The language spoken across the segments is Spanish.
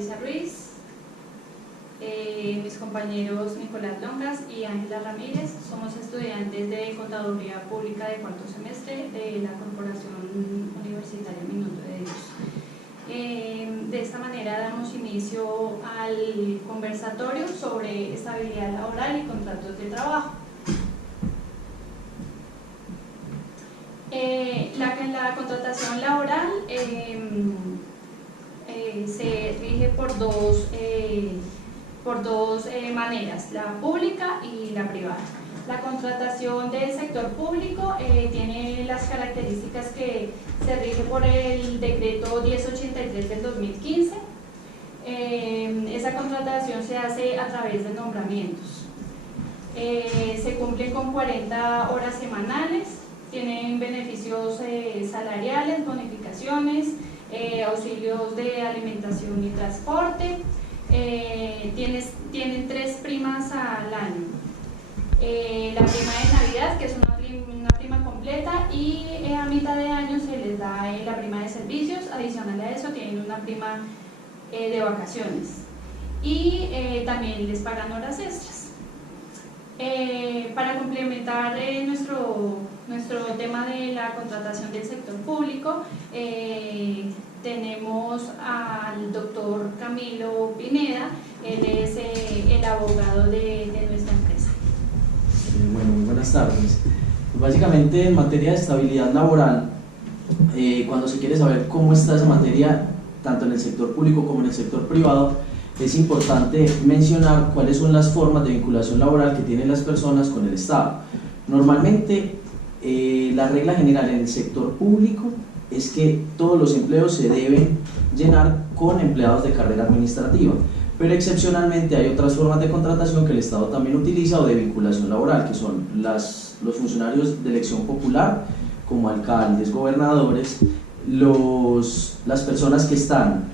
Patricia Ruiz, mis compañeros Nicolás Longas y Ángela Ramírez. Somos estudiantes de Contaduría Pública de cuarto semestre de la Corporación Universitaria Minuto de Dios. De esta manera damos inicio al conversatorio sobre estabilidad laboral y contratos de trabajo. La contratación laboral se rige por dos maneras, la pública y la privada. La contratación del sector público tiene las características que se rige por el decreto 1083 del 2015. Esa contratación se hace a través de nombramientos. Se cumplen con 40 horas semanales, tienen beneficios salariales, bonificaciones, auxilios de alimentación y transporte. Tienen 3 primas al año. La prima de Navidad, que es una prima completa, y a mitad de año se les da la prima de servicios. Adicional a eso tienen una prima de vacaciones y también les pagan horas extras. Para complementar nuestro tema de la contratación del sector público, tenemos al doctor Camilo Pineda. Él es el abogado de nuestra empresa. Bueno, muy buenas tardes. Básicamente, en materia de estabilidad laboral, cuando se quiere saber cómo está esa materia, tanto en el sector público como en el sector privado, es importante mencionar cuáles son las formas de vinculación laboral que tienen las personas con el Estado. Normalmente, la regla general en el sector público es que todos los empleos se deben llenar con empleados de carrera administrativa, pero excepcionalmente hay otras formas de contratación que el Estado también utiliza o de vinculación laboral, que son los funcionarios de elección popular, como alcaldes, gobernadores, las personas que están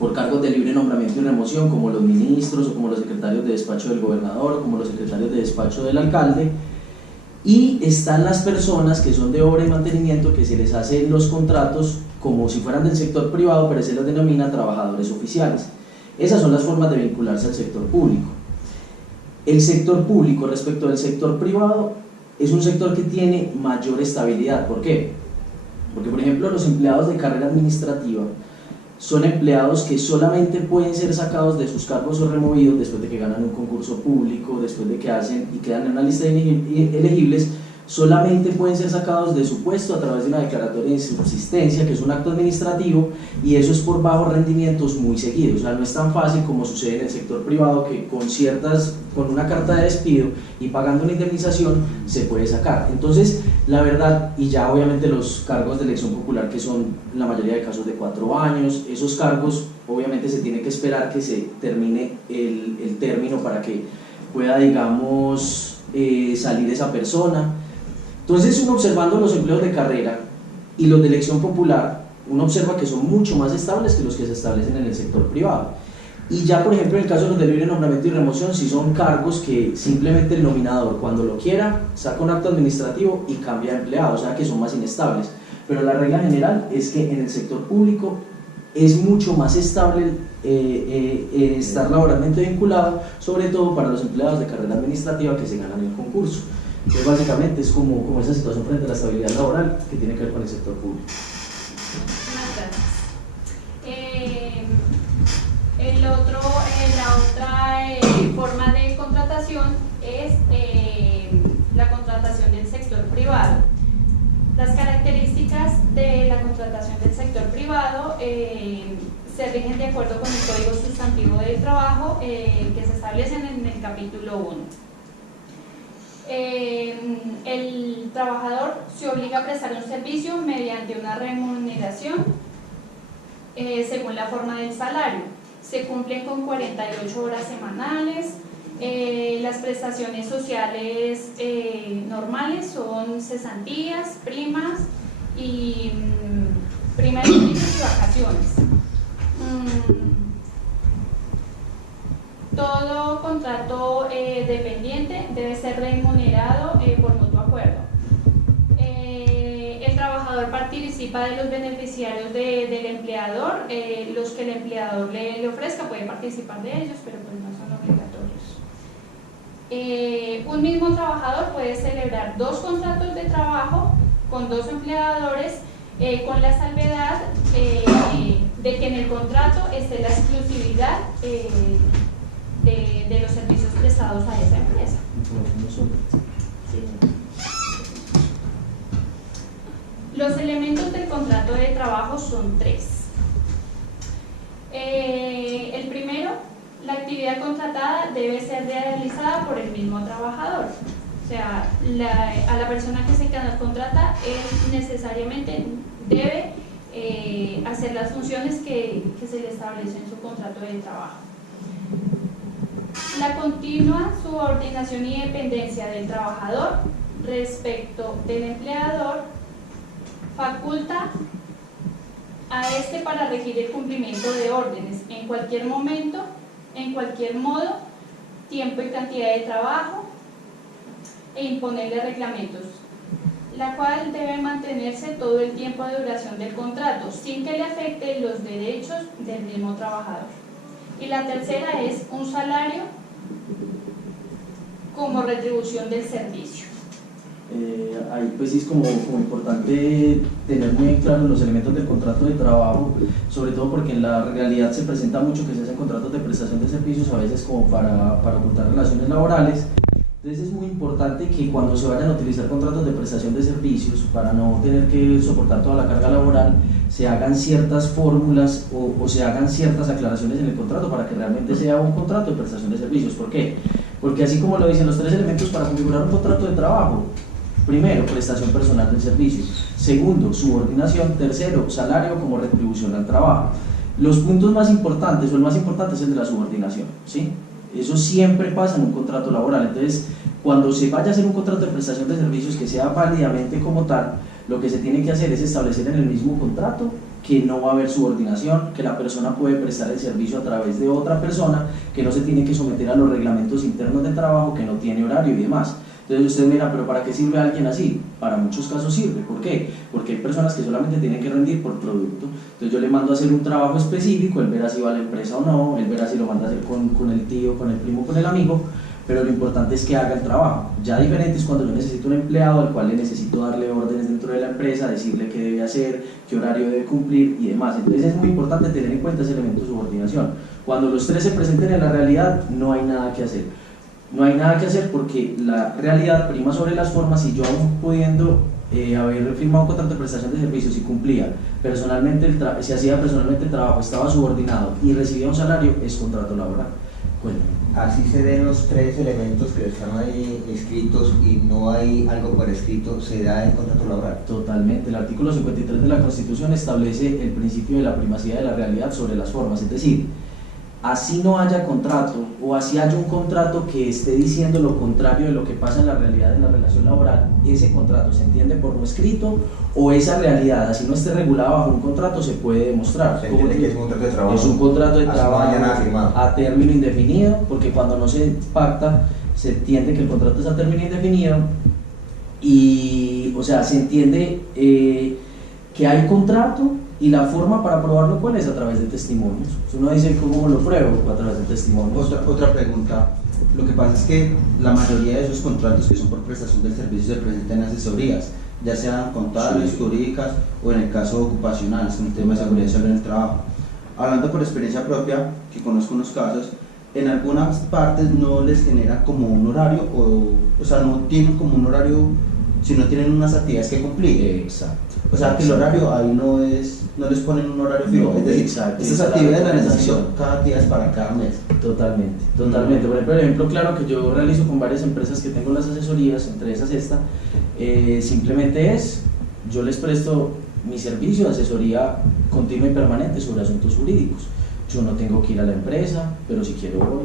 por cargos de libre nombramiento y remoción, como los ministros o como los secretarios de despacho del gobernador o como los secretarios de despacho del alcalde. Y están las personas que son de obra y mantenimiento, que se les hacen los contratos como si fueran del sector privado, pero se los denomina trabajadores oficiales. Esas son las formas de vincularse al sector público. El sector público respecto del sector privado es un sector que tiene mayor estabilidad. ¿Por qué? Porque, por ejemplo, los empleados de carrera administrativa son empleados que solamente pueden ser sacados de sus cargos o removidos después de que ganan un concurso público, después de que hacen y quedan en una lista de elegibles. Solamente pueden ser sacados de su puesto a través de una declaratoria de subsistencia, que es un acto administrativo, y eso es por bajos rendimientos muy seguidos. O sea, no es tan fácil como sucede en el sector privado, que con una carta de despido y pagando una indemnización se puede sacar. Entonces, la verdad, y ya obviamente los cargos de elección popular, que son en la mayoría de casos de 4 años, esos cargos obviamente se tiene que esperar que se termine el término para que pueda, digamos, salir esa persona. Entonces, uno observando los empleos de carrera y los de elección popular, uno observa que son mucho más estables que los que se establecen en el sector privado. Y ya, por ejemplo, en el caso de los de libre nombramiento y remoción, sí son cargos que simplemente el nominador, cuando lo quiera, saca un acto administrativo y cambia de empleado, o sea que son más inestables. Pero la regla general es que en el sector público es mucho más estable estar laboralmente vinculado, sobre todo para los empleados de carrera administrativa que se ganan el concurso. Entonces, básicamente es como esa situación frente a la estabilidad laboral que tiene que ver con el sector público. Muchas gracias. La otra forma de contratación es la contratación del sector privado. Las características de la contratación del sector privado se rigen de acuerdo con el Código Sustantivo del Trabajo, que se establecen en el capítulo 1. El trabajador se obliga a prestar un servicio mediante una remuneración según la forma del salario. Se cumplen con 48 horas semanales. Las prestaciones sociales normales son cesantías, primas y primas de servicios y vacaciones. Todo contrato dependiente debe ser remunerado por mutuo acuerdo. El trabajador participa participa de los beneficiarios del empleador, los que el empleador le ofrezca puede participar de ellos, pero pues no son obligatorios. Un mismo trabajador puede celebrar 2 contratos de trabajo con 2 empleadores, con la salvedad de que en el contrato esté la exclusividad de los servicios prestados a esa empresa. Sí. Los elementos del contrato de trabajo son 3. El primero, la actividad contratada debe ser realizada por el mismo trabajador. O sea, a la persona que se contrata necesariamente debe hacer las funciones que se le establecen en su contrato de trabajo. La continua subordinación y dependencia del trabajador respecto del empleador faculta a este para regir el cumplimiento de órdenes en cualquier momento, en cualquier modo, tiempo y cantidad de trabajo, e imponerle reglamentos, la cual debe mantenerse todo el tiempo de duración del contrato, sin que le afecte los derechos del mismo trabajador. Y la tercera es un salario como retribución del servicio. Ahí pues sí es como importante tener muy claros los elementos del contrato de trabajo, sobre todo porque en la realidad se presenta mucho que se hacen contratos de prestación de servicios a veces como para ocultar relaciones laborales. Entonces es muy importante que cuando se vayan a utilizar contratos de prestación de servicios, para no tener que soportar toda la carga laboral, se hagan ciertas fórmulas o se hagan ciertas aclaraciones en el contrato para que realmente sea un contrato de prestación de servicios. ¿Por qué? Porque así como lo dicen los 3 elementos para configurar un contrato de trabajo: primero, prestación personal del servicio; segundo, subordinación; tercero, salario como retribución al trabajo. Los puntos más importantes, o el más importante, es el de la subordinación, ¿sí? Eso siempre pasa en un contrato laboral. Entonces, cuando se vaya a hacer un contrato de prestación de servicios que sea válidamente como tal, lo que se tiene que hacer es establecer en el mismo contrato que no va a haber subordinación, que la persona puede prestar el servicio a través de otra persona, que no se tiene que someter a los reglamentos internos de trabajo, que no tiene horario y demás. Entonces usted mira, ¿pero para qué sirve alguien así? Para muchos casos sirve. ¿Por qué? Porque hay personas que solamente tienen que rendir por producto. Entonces yo le mando a hacer un trabajo específico, él verá si va a la empresa o no, él verá si lo manda a hacer con el tío, con el primo, con el amigo, pero lo importante es que haga el trabajo. Ya diferente es cuando yo necesito un empleado al cual le necesito darle órdenes dentro de la empresa, decirle qué debe hacer, qué horario debe cumplir y demás. Entonces es muy importante tener en cuenta ese elemento de subordinación. Cuando los 3 se presenten en la realidad, no hay nada que hacer. No hay nada que hacer porque la realidad prima sobre las formas, y yo aún pudiendo haber firmado un contrato de prestación de servicios y cumplía personalmente, si hacía personalmente el trabajo, estaba subordinado y recibía un salario, es contrato laboral. Cuéntame. Así se den los 3 elementos que están ahí escritos y no hay algo por escrito, se da en contrato laboral. Totalmente. El artículo 53 de la Constitución establece el principio de la primacía de la realidad sobre las formas, es decir, así no haya contrato o así haya un contrato que esté diciendo lo contrario de lo que pasa en la realidad en la relación laboral, ese contrato se entiende por no escrito, o esa realidad, así no esté regulada bajo un contrato, se puede demostrar. Se entiende que es un contrato de trabajo. Es un contrato de así trabajo no haya nada firmado. a término indefinido, porque cuando no se pacta, se entiende que el contrato es a término indefinido y, o sea, se entiende que hay contrato. Y la forma para probarlo, ¿cuál es? A través de testimonios. Uno dice, ¿cómo lo pruebo? A través de testimonios. Otra pregunta. Lo que pasa es que la mayoría de esos contratos que son por prestación del servicio se presentan en asesorías, ya sean contables, Sí, jurídicas o en el caso ocupacional, con el tema de seguridad social en el trabajo. Hablando por experiencia propia, que conozco unos casos, en algunas partes no les genera como un horario, o sea, no tienen como un horario, sino tienen unas actividades que cumplir. Exacto. O sea, que el horario ahí no les ponen un horario fijo, No, es decir, exacto, estas exacto, actividades la las necesito organización. cada día es para cada mes. Totalmente, totalmente. Por ejemplo, claro que yo realizo con varias empresas que tengo las asesorías, entre esas esta, simplemente yo les presto mi servicio de asesoría continua y permanente sobre asuntos jurídicos. Yo no tengo que ir a la empresa, pero si quiero voy.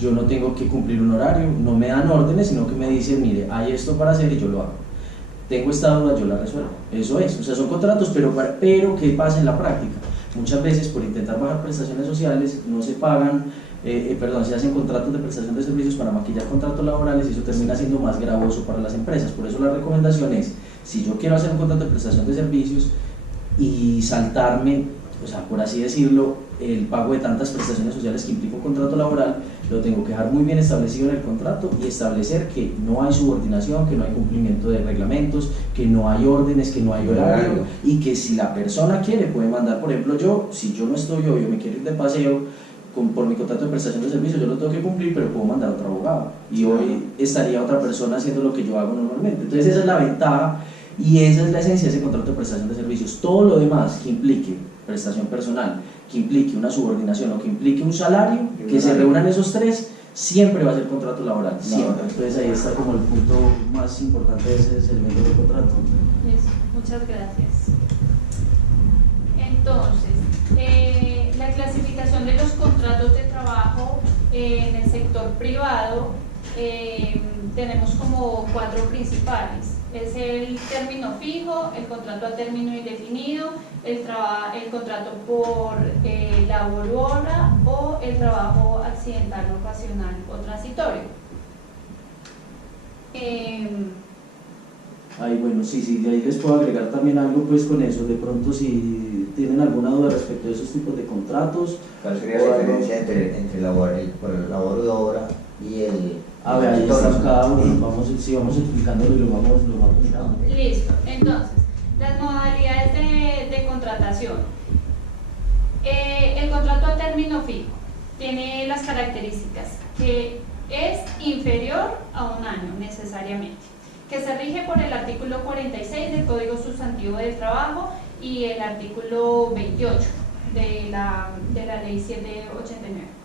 Yo no tengo que cumplir un horario, no me dan órdenes, sino que me dicen, mire, hay esto para hacer y yo lo hago. Tengo esta duda, yo la resuelvo. Eso es, o sea, son contratos, pero ¿qué pasa en la práctica? Muchas veces por intentar bajar prestaciones sociales no se pagan, se hacen contratos de prestación de servicios para maquillar contratos laborales y eso termina siendo más gravoso para las empresas. Por eso la recomendación es, si yo quiero hacer un contrato de prestación de servicios, y saltarme, o sea, por así decirlo, el pago de tantas prestaciones sociales que implica un contrato laboral, lo tengo que dejar muy bien establecido en el contrato y establecer que no hay subordinación, que no hay cumplimiento de reglamentos, que no hay órdenes, que no hay horario, y que si la persona quiere puede mandar, por ejemplo, si yo no estoy yo me quiero ir de paseo por mi contrato de prestación de servicio, yo lo tengo que cumplir, pero puedo mandar a otro abogado y hoy estaría otra persona haciendo lo que yo hago normalmente. Entonces esa es la ventaja y esa es la esencia de ese contrato de prestación de servicios. Todo lo demás que implique prestación personal, que implique una subordinación o que implique un salario, que se reúnan esos tres, siempre va a ser contrato laboral, siempre. Entonces ahí está como el punto más importante de ese elemento del contrato. Listo, muchas gracias. Entonces, la clasificación de los contratos de trabajo en el sector privado, tenemos como 4 principales. Es el término fijo, el contrato a término indefinido, el contrato por labor u hora o el trabajo accidental, ocasional o transitorio. Ay, bueno, sí, de ahí les puedo agregar también algo pues con eso, de pronto si tienen alguna duda respecto de esos tipos de contratos. ¿Cuál sería la diferencia entre por labor de obra y el... A ver, ahí están cada uno, vamos explicándolo y lo vamos mirando. Listo, entonces, las modalidades de contratación. El contrato a término fijo tiene las características que es inferior a un año necesariamente, que se rige por el artículo 46 del Código Sustantivo del Trabajo y el artículo 28 de la Ley 789.